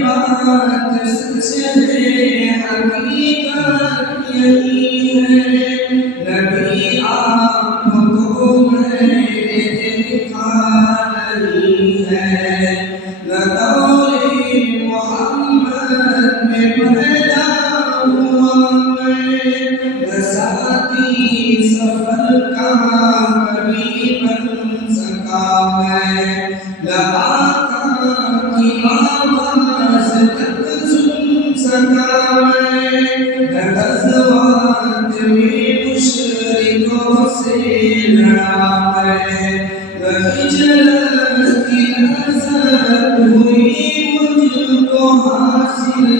बात सच है, हकीकत यही है। नबी आपको मैंने देखा नहीं है, न दौरे मोहम्मद में पैदा हुआ मैं, न साथी सफर का कभी बन सका मैं, न आका की आवाज़ तक सुन सका मैं, न ग़ज़वात में मुशरिकों से लड़ा मैं, न हिजरत की लज़्ज़त हुई मुझको हासिल,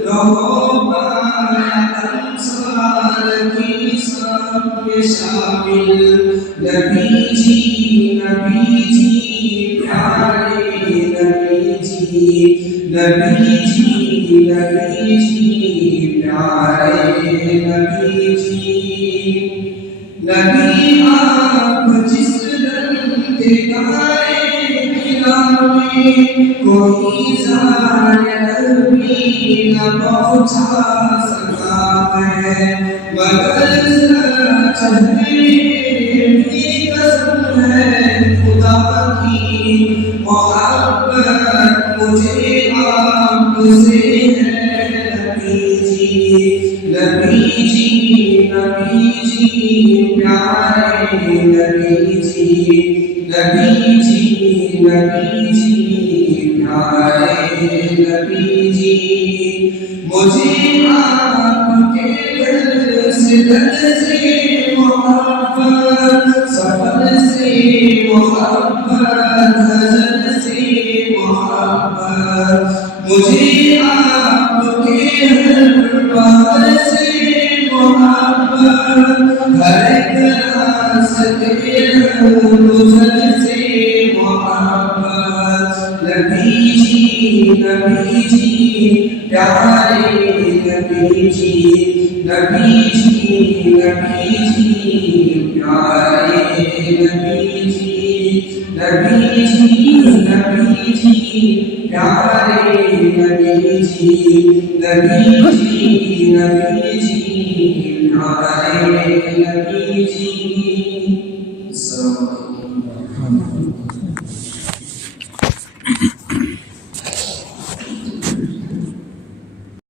न हो पाया अंसार की सब में शामिल। नबी जी प्यारे नबी जी प्यारे नबी जी। नबी आप जिस रंग के गाए खिलावे, कोई ज़ाहिर भी न पहुँचा सका है, मगर चलने की कसम है खुदा की, मोहब्बत मुझे आपसे है नबी जी प्यारे नबी जी प्यारे नबी जी। मुझे आपके घर से दर से मोहब्बत, सफर से मोहब्बत, हज़र से मोहब्बत, मुझे आपके हर बार से मोहब्बत, हर एक रास्ते गुज़र से मोहब्बत। नबी जी प्यारे नबी जी प्यारे नबी जी प्यारे नबी जी।